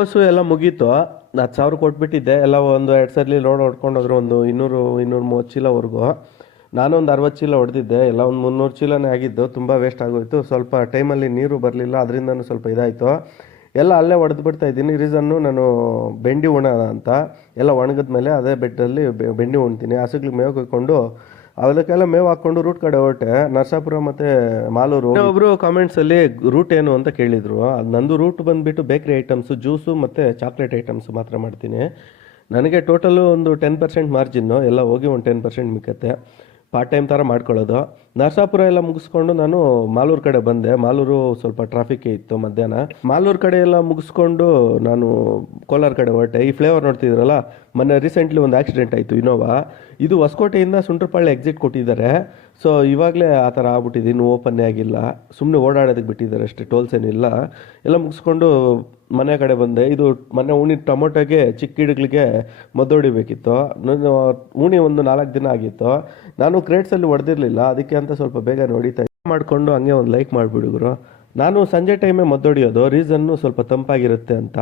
Bus ಎಲ್ಲ ಮುಗೀತು. 10,000 ಕೊಟ್ಬಿಟ್ಟಿದ್ದೆ. ಎಲ್ಲ ಒಂದು 2 ಸರ್ಲಿ ಲೋಡ್ ಹೊಡ್ಕೊಂಡು ಹೋದ್ರು, ಒಂದು 200-230 ಚೀಲವರೆಗೂ. ನಾನು ಒಂದು 60 ಚೀಲ ಹೊಡೆದಿದ್ದೆ. ಎಲ್ಲ ಒಂದು 300 ಚೀಲನೇ ಆಗಿದ್ದು. ತುಂಬ ವೇಸ್ಟ್ ಆಗೋಯ್ತು. ಸ್ವಲ್ಪ ಟೈಮಲ್ಲಿ ನೀರು ಬರಲಿಲ್ಲ, ಅದರಿಂದನೂ ಸ್ವಲ್ಪ ಇದಾಯಿತು. ಎಲ್ಲ ಅಲ್ಲೇ ಹೊಡೆದು ಬಿಡ್ತಾ ಇದ್ದೀನಿ. ರೀಸನ್ನು ನಾನು ಬೆಂಡಿ ಉಣೋಣ ಅಂತ. ಎಲ್ಲ ಒಣಗಿದ ಮೇಲೆ ಅದೇ ಬೆಡ್ಡಲ್ಲಿ ಬೆಂಡಿ ಉಣ್ತೀನಿ. ಹಸುಗಳಿಗೆ ಮೇವು ಕೊಯ್ಕೊಂಡು ಅದಕ್ಕೆಲ್ಲ ಮೇವು ಹಾಕ್ಕೊಂಡು ರೂಟ್ ಕಡೆ ಹೊರಟೆ. ನರಸಾಪುರ ಮತ್ತು ಮಾಲೂರು. ಒಬ್ಬರು ಕಾಮೆಂಟ್ಸಲ್ಲಿ ರೂಟ್ ಏನು ಅಂತ ಕೇಳಿದರು. ಅದು ನಂದು ರೂಟ್ ಬಂದುಬಿಟ್ಟು ಬೇಕ್ರಿ ಐಟಮ್ಸು, ಜ್ಯೂಸು ಮತ್ತು ಚಾಕ್ಲೇಟ್ ಐಟಮ್ಸು ಮಾತ್ರ ಮಾಡ್ತೀನಿ. ನನಗೆ ಟೋಟಲು ಒಂದು 10% ಮಾರ್ಜಿನ್ನು. ಎಲ್ಲ ಹೋಗಿ ಒಂದು 10% ಮಿಕ್ಕತ್ತೆ. ಪಾರ್ಟ್ ಟೈಮ್ ಥರ ಮಾಡ್ಕೊಳ್ಳೋದು. ನರಸಾಪುರ ಎಲ್ಲ ಮುಗಿಸ್ಕೊಂಡು ನಾನು ಮಾಲೂರು ಕಡೆ ಬಂದೆ. ಮಾಲೂರು ಸ್ವಲ್ಪ ಟ್ರಾಫಿಕ್ಕೇ ಇತ್ತು ಮಧ್ಯಾಹ್ನ. ಮಾಲೂರು ಕಡೆ ಎಲ್ಲ ಮುಗಿಸ್ಕೊಂಡು ನಾನು ಕೋಲಾರ ಕಡೆ ಹೊರಟೆ. ಈ ಫ್ಲೇವರ್ ನೋಡ್ತಿದ್ರಲ್ಲ, ಮೊನ್ನೆ ರೀಸೆಂಟ್ಲಿ ಒಂದು ಆಕ್ಸಿಡೆಂಟ್ ಆಯಿತು ಇನೋವಾ. ಇದು ಹೊಸಕೋಟೆಯಿಂದ ಸುಂಟ್ರಪಾಳ್ಯ ಎಕ್ಸಿಟ್ ಕೊಟ್ಟಿದ್ದಾರೆ. ಸೊ ಇವಾಗಲೇ ಆ ಥರ ಆಗ್ಬಿಟ್ಟಿದೆ, ಇನ್ನೂ ಓಪನ್ನೇ ಆಗಿಲ್ಲ. ಸುಮ್ಮನೆ ಓಡಾಡೋದಕ್ಕೆ ಬಿಟ್ಟಿದ್ದಾರೆ ಅಷ್ಟೇ, ಟೋಲ್ಸ್ ಏನಿಲ್ಲ. ಎಲ್ಲ ಮುಗಿಸ್ಕೊಂಡು ಮನೆ ಕಡೆ ಬಂದೆ. ಇದು ಮೊನ್ನೆ ಉಣಿದ ಟೊಮೊಟೊಗೆ ಚಿಕ್ಕ ಗಿಡಗಳಿಗೆ ಮದ್ದೊಡಿಬೇಕಿತ್ತು. ನಾನು ಉಣಿ ಒಂದು 4 ದಿನ ಆಗಿತ್ತು. ನಾನು ಕ್ರೇಟ್ಸಲ್ಲಿ ಹೊಡೆದಿರಲಿಲ್ಲ, ಅದಕ್ಕೆ ಅಂತ ಸ್ವಲ್ಪ ಬೇಗ ಹೊಡಿತಾ ಮಾಡಿಕೊಂಡು ಹಂಗೆ ಒಂದು ಲೈಕ್ ಮಾಡಿಬಿಡುಗರು. ನಾನು ಸಂಜೆ ಟೈಮೇ ಮದ್ದೊಡಿಯೋದು. ರೀಸನ್ನು ಸ್ವಲ್ಪ ತಂಪಾಗಿರುತ್ತೆ ಅಂತ.